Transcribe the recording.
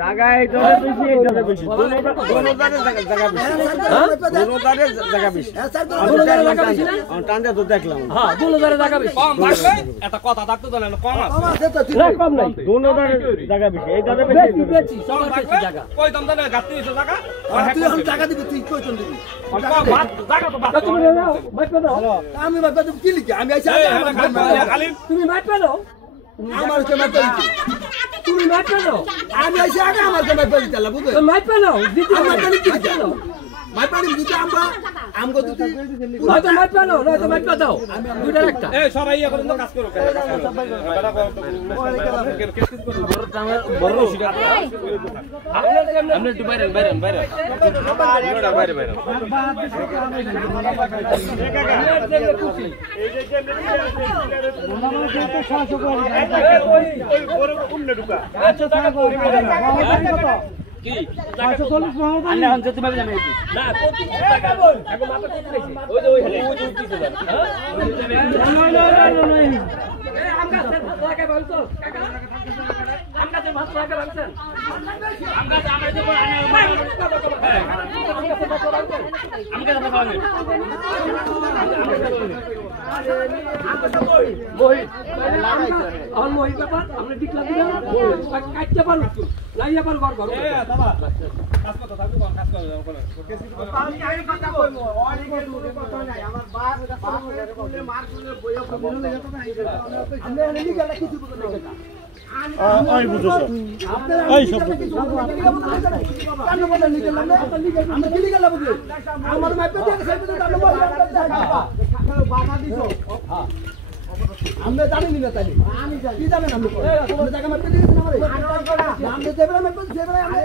জায়গায় বেশি টানতে তো দেখলাম একটা কথা থাকতো জানেন কম কম নাই জায়গা বেশি এই দাদা বেশি জায়গা কই দাম জানে গাত্তি দিছে জায়গা তুই এখন টাকা দিবি তুই কই চল দিবি জায়গা তো বাদ তুমি নাও মাইপা দাও আমি মাইপা দেব কি লিখে আমি আইছি তুমি মাইপা দাও আমার কে মাইপা দিতে তুমি মাইপা দাও আমি আইছি আগে আমার কে মাইপা দিতে লা বুঝছো মাইপা দাও দিতে আমার কাছে কি দাও মাইপা দিতে আমরা আমগো দিতে হয়তো মাইপা দাও নয়তো মাইপা দাও দুইটা একটা এই সবাই ইয়া করেন তো কাজ করো বড় সিটা আপনি একটু বাইরে বাইরে বাইরে বাইরে বাইরে কি 540 আন্না হন যেতে পারবে না না কত টাকা বল এখন মাথা কত দিয়েছি ওই যে ওই উঠতেছে জান এই আমগা সে ভাত লাগা বলতো কাকা আমগা সে ভাত লাগা বলছেন আমগা সে আমরা যে আমগা সে ভাত মোহিত আর মোহিত ব্যাপার আমরা ডিক্লার দিলাম কাটতে পারো লাইয়া পারো ঘর ঘর এ বাবা কাজ করতে থাকো কাজ করো ওখানে আমি আগে কথা কইবো অনেকে দূরে কথা নাই আমার বাপ স্কুলে মার স্কুলে বইয়া বলে যেত না আমরা এনে গেল কিছু বুঝো না আই বুঝছো এই সব কান্ন বলে নিকলাম না আমরা কি গেল বুঝলে আমার মাইপে দিয়ে সেই বুঝে কান্ন বলে বাবা দিছো হ্যাঁ আমরা জানি না তাই আমি জানি কি জানেন আপনি কোন জায়গা মাইপে দিয়েছেন আমারে আমরা দেবরা মাইপে দেবরা আমি